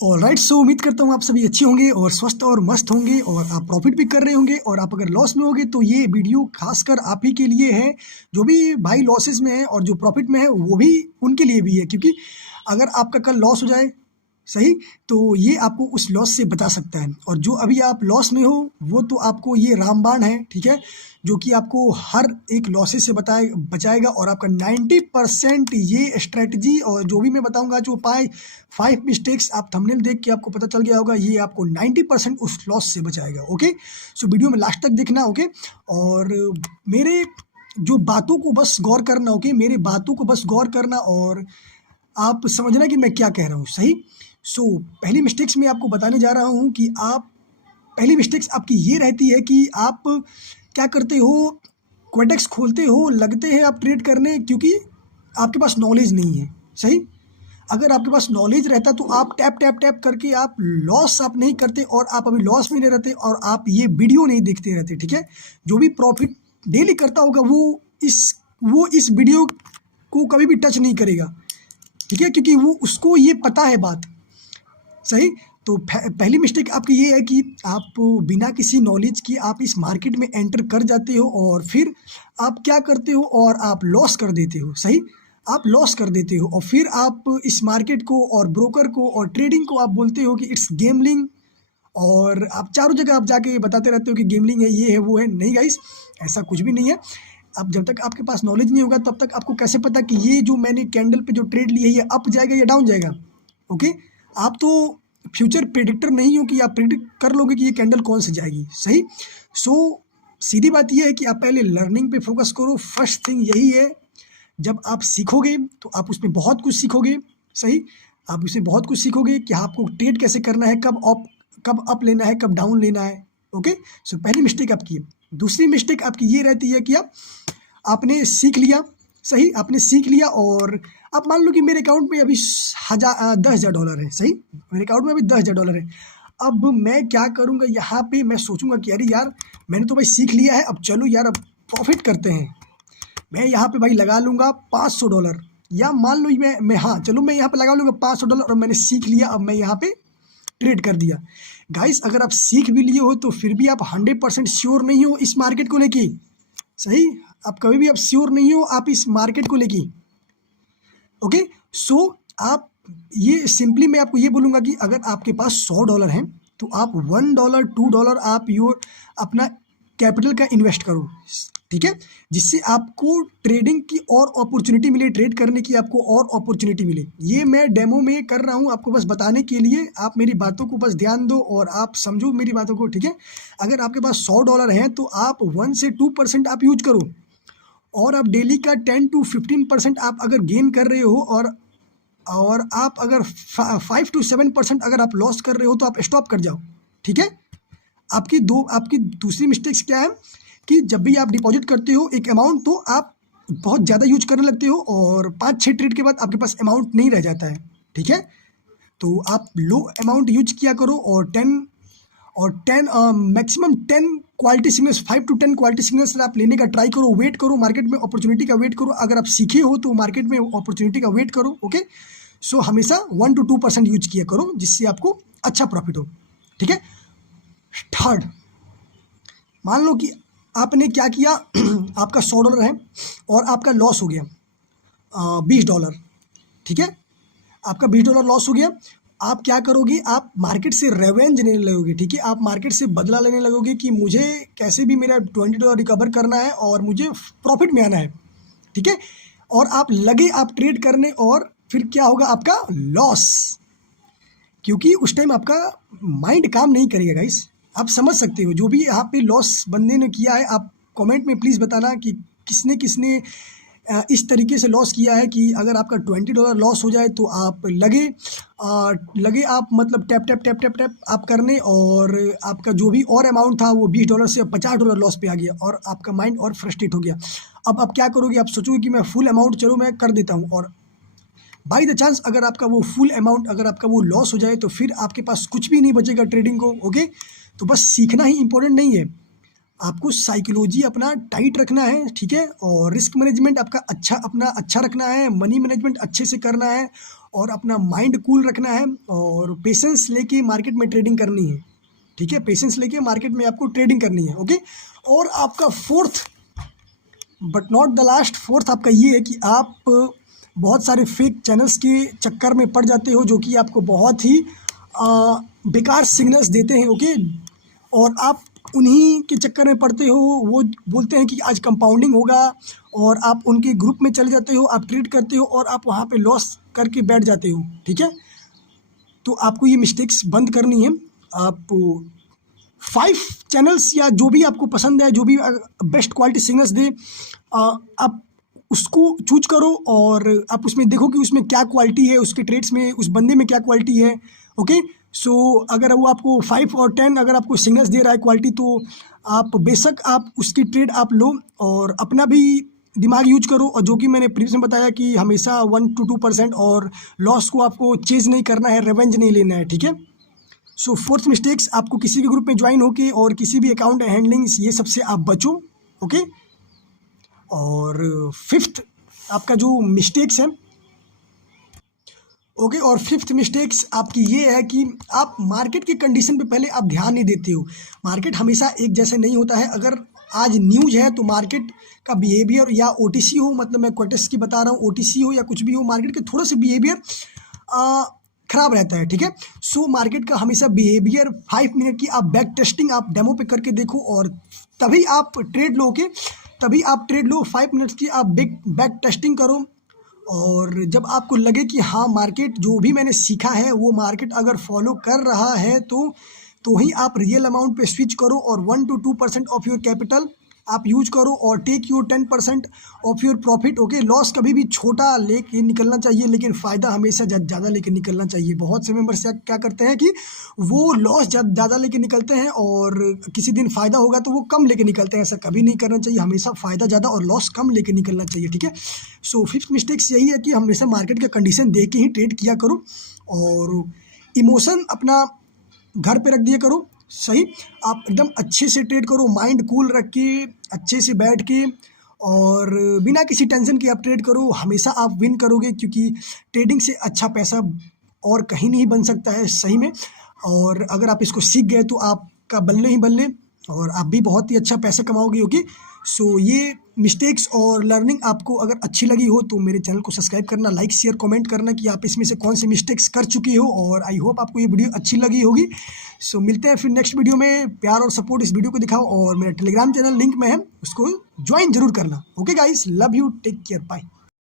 Alright, सो उम्मीद करता हूँ आप सभी अच्छे होंगे और स्वस्थ और मस्त होंगे और आप प्रॉफिट भी कर रहे होंगे। और आप अगर लॉस में होंगे तो ये वीडियो खासकर आप ही के लिए है। जो भी भाई लॉसेस में है और जो प्रॉफिट में है वो भी उनके लिए भी है, क्योंकि अगर आपका कल लॉस हो जाए, सही, तो ये आपको उस लॉस से बचा सकता है। और जो अभी आप लॉस में हो वो तो आपको ये रामबाण है, ठीक है, जो कि आपको हर एक लॉसेस से बचाएगा। और आपका 90% ये स्ट्रेटजी और जो भी मैं बताऊंगा, जो 5 मिस्टेक्स आप थंबनेल देख के आपको पता चल गया होगा, ये आपको 90% उस लॉस से बचाएगा। ओके, सो वीडियो में लास्ट तक देखना। ओके, और मेरे जो बातों को बस गौर करना। ओके, मेरे बातों को बस गौर करना और आप समझना कि मैं क्या कह रहा हूँ, सही। सो पहली मिस्टेक्स मैं आपको बताने जा रहा हूँ कि आप पहली मिस्टेक्स आपकी ये रहती है कि आप क्या करते हो, क्वेटेक्स खोलते हो, लगते हैं आप ट्रेड करने, क्योंकि आपके पास नॉलेज नहीं है, सही। अगर आपके पास नॉलेज रहता तो आप टैप टैप टैप करके आप लॉस आप नहीं करते और आप अभी लॉस में नहीं रहते और आप ये वीडियो नहीं देखते रहते, ठीक है। जो भी प्रॉफिट डेली करता होगा वो इस वीडियो को कभी भी टच नहीं करेगा, ठीक है, क्योंकि वो उसको ये पता है बात, सही। तो पहली मिस्टेक आपकी ये है कि आप बिना किसी नॉलेज की आप इस मार्केट में एंटर कर जाते हो और फिर आप क्या करते हो और आप लॉस कर देते हो, सही। आप लॉस कर देते हो और फिर आप इस मार्केट को और ब्रोकर को और ट्रेडिंग को आप बोलते हो कि इट्स गेमलिंग। और आप चारों जगह आप जाके बताते रहते हो कि गेमलिंग है, ये है, वो है। नहीं गाइस, ऐसा कुछ भी नहीं है। अब जब तक आपके पास नॉलेज नहीं होगा तब तक आपको कैसे पता कि ये जो मैंने कैंडल पे जो ट्रेड ली है ये अप जाएगा या डाउन जाएगा। ओके, आप तो फ्यूचर प्रेडिक्टर नहीं हो कि आप प्रेडिक्ट कर लोगे कि ये कैंडल कौन सी जाएगी, सही। सो सीधी बात ये है कि आप पहले लर्निंग पे फोकस करो। फर्स्ट थिंग यही है, जब आप सीखोगे तो आप उसमें बहुत कुछ सीखोगे, सही। आप उसमें बहुत कुछ सीखोगे कि आपको ट्रेड कैसे करना है, कब अप लेना है, कब डाउन लेना है। ओके, सो पहली मिस्टेक आपकी है। दूसरी मिस्टेक आपकी ये रहती है कि आपने सीख लिया, सही, आपने सीख लिया और आप मान लो कि मेरे अकाउंट में अभी 10,000 डॉलर है, सही, मेरे अकाउंट में अभी 10,000 डॉलर है। अब मैं क्या करूँगा, यहाँ पे मैं सोचूंगा कि अरे यार, मैंने तो भाई सीख लिया है, अब चलो यार, अब प्रॉफिट करते हैं। मैं यहाँ पे भाई लगा लूँगा $500, या मान लो मैं हाँ चलो मैं यहाँ पे लगा लूँगा $500 और मैंने सीख लिया। अब मैं यहाँ पे ट्रेड कर दिया। गाइस, अगर आप सीख भी लिए हो तो फिर भी आप 100% श्योर नहीं हो इस मार्केट को लेके, सही। आप कभी भी आप श्योर नहीं हो आप इस मार्केट को लेके। ओके, सो आप ये सिंपली मैं आपको ये बोलूँगा कि अगर आपके पास $100 हैं तो आप $1 $2 आप अपना कैपिटल का इन्वेस्ट करो, ठीक है, जिससे आपको ट्रेडिंग की और अपॉर्चुनिटी मिले, ट्रेड करने की आपको और अपॉर्चुनिटी मिले। ये मैं डेमो में कर रहा हूँ आपको बस बताने के लिए। आप मेरी बातों को बस ध्यान दो और आप समझो मेरी बातों को, ठीक है। अगर आपके पास $100 हैं तो आप 1 से 2% आप यूज करो और आप डेली का 10 to 15% आप अगर गेन कर रहे हो और आप अगर 5 to 7% अगर आप लॉस कर रहे हो तो आप स्टॉप कर जाओ, ठीक है। आपकी दूसरी मिस्टेक्स क्या है कि जब भी आप डिपॉजिट करते हो एक अमाउंट तो आप बहुत ज़्यादा यूज करने लगते हो और 5-6 ट्रेड के बाद आपके पास अमाउंट नहीं रह जाता है, ठीक है। तो आप लो अमाउंट यूज किया करो और 10 maximum 10 quality signals, 5 to 10 quality signals आप लेने का ट्राई करो। वेट करो, मार्केट में अपॉर्चुनिटी का वेट करो। अगर आप सीखे हो तो मार्केट में अपॉर्चुनिटी का वेट करो। ओके, सो हमेशा 1 to 2% यूज किया करो जिससे आपको अच्छा प्रॉफिट हो, ठीक है। थर्ड, मान लो कि आपने क्या किया आपका $100 है और आपका लॉस हो गया $20, ठीक है। आपका $20 लॉस हो गया। आप क्या करोगे, आप मार्केट से रेवेंज लेने लगोगे, ठीक है। आप मार्केट से बदला लेने लगोगे कि मुझे कैसे भी मेरा $20 रिकवर करना है और मुझे प्रॉफिट में आना है, ठीक है। और आप लगे आप ट्रेड करने और फिर क्या होगा, आपका लॉस, क्योंकि उस टाइम आपका माइंड काम नहीं करेगा। गाइस, आप समझ सकते हो जो भी यहाँ पे लॉस बंदे ने किया है। आप कमेंट में प्लीज़ बताना कि किसने किसने इस तरीके से लॉस किया है कि अगर आपका $20 लॉस हो जाए तो आप लगे आप मतलब tap tap tap tap tap आप करने और आपका जो भी और अमाउंट था वो $20 से $50 लॉस पे आ गया और आपका माइंड और फ्रस्ट्रेट हो गया। अब आप क्या करोगे, आप सोचोगे कि मैं फुल अमाउंट चलो मैं कर देता हूँ, और बाई द चांस अगर आपका वो फुल अमाउंट अगर आपका वो लॉस हो जाए तो फिर आपके पास कुछ भी नहीं बचेगा ट्रेडिंग को। ओके, तो बस सीखना ही इंपॉर्टेंट नहीं है, आपको साइकोलॉजी अपना टाइट रखना है, ठीक है, और रिस्क मैनेजमेंट आपका अच्छा रखना है, मनी मैनेजमेंट अच्छे से करना है और अपना माइंड कूल रखना है और पेशेंस लेके मार्केट में ट्रेडिंग करनी है, ठीक है। पेशेंस लेके मार्केट में आपको ट्रेडिंग करनी है, ओके। और आपका fourth but not the last, fourth आपका ये है कि आप बहुत सारे फेक चैनल्स के चक्कर में पड़ जाते हो जो कि आपको बहुत ही बेकार सिग्नल्स देते हैं, ओके। और आप उन्हीं के चक्कर में पड़ते हो, वो बोलते हैं कि आज कंपाउंडिंग होगा और आप उनके ग्रुप में चले जाते हो, आप ट्रेड करते हो और आप वहाँ पे लॉस करके बैठ जाते हो, ठीक है। तो आपको ये मिस्टेक्स बंद करनी है। आप 5 चैनल्स या जो भी आपको पसंद है, जो भी बेस्ट क्वालिटी सिग्नल्स दे, आप उसको चूज करो और आप उसमें देखो कि उसमें क्या क्वालिटी है, उसके ट्रेड्स में उस बंदे में क्या क्वालिटी है, ओके। सो अगर वो आपको 5 और 10 अगर आपको सिग्नल्स दे रहा है क्वालिटी, तो आप बेशक आप उसकी ट्रेड आप लो और अपना भी दिमाग यूज करो। और जो कि मैंने प्रीवियस में बताया कि हमेशा 1 to 2% और लॉस को आपको चेज नहीं करना है, रिवेंज नहीं लेना है, ठीक है। सो फोर्थ मिस्टेक्स, आपको किसी भी ग्रुप में ज्वाइन होके और किसी भी अकाउंट हैंडलिंग्स ये सबसे आप बचो, ओके। और फिफ्थ आपका जो मिस्टेक्स है, ओके। और फिफ्थ मिस्टेक्स आपकी ये है कि आप मार्केट की कंडीशन पे पहले आप ध्यान नहीं देते हो। मार्केट हमेशा एक जैसे नहीं होता है। अगर आज न्यूज़ है तो मार्केट का बिहेवियर या ओटीसी हो, मतलब मैं क्वार्टर्स की बता रहा हूँ, ओटीसी हो या कुछ भी हो, मार्केट के थोड़ा सा बिहेवियर खराब रहता है, ठीक है। सो मार्केट का हमेशा बिहेवियर 5 मिनट की आप बैक टेस्टिंग आप डेमो पे करके देखो और तभी आप ट्रेड लो, के तभी आप ट्रेड लो। 5 मिनट्स की आप बैक टेस्टिंग करो और जब आपको लगे कि हाँ मार्केट जो भी मैंने सीखा है वो मार्केट अगर फॉलो कर रहा है तो ही आप रियल अमाउंट पे स्विच करो और 1 to 2% ऑफ योर कैपिटल आप यूज करो और take your 10% of your profit, okay. Loss कभी भी छोटा लेके निकलना चाहिए लेकिन फ़ायदा हमेशा ज़्यादा लेके निकलना चाहिए। बहुत से मेंबर्स क्या करते हैं कि वो लॉस ज़्यादा लेके निकलते हैं और किसी दिन फ़ायदा होगा तो वो कम लेके निकलते हैं। ऐसा कभी नहीं करना चाहिए, हमेशा फ़ायदा ज़्यादा और लॉस कम लेके निकलना चाहिए, ठीक है। सो फिफ्थ मिस्टेक्स यही है कि हमेशा मार्केट का कंडीशन देख के ही ट्रेड किया करो और इमोशन अपना घर पे रख दिया करो, सही। आप एकदम अच्छे से ट्रेड करो, माइंड कूल रख के अच्छे से बैठ के और बिना किसी टेंशन के आप ट्रेड करो, हमेशा आप विन करोगे क्योंकि ट्रेडिंग से अच्छा पैसा और कहीं नहीं बन सकता है, सही में। और अगर आप इसको सीख गए तो आपका बल्ले ही बल्ले और आप भी बहुत ही अच्छा पैसा कमाओगे, ओके। सो ये मिस्टेक्स और लर्निंग आपको अगर अच्छी लगी हो तो मेरे चैनल को सब्सक्राइब करना, लाइक शेयर कमेंट करना कि आप इसमें से कौन से मिस्टेक्स कर चुके हो और आई होप आपको ये वीडियो अच्छी लगी होगी। सो मिलते हैं फिर नेक्स्ट वीडियो में। प्यार और सपोर्ट इस वीडियो को दिखाओ और मेरा टेलीग्राम चैनल लिंक में है, उसको ज्वाइन जरूर करना, okay guys. Love you, take care, bye.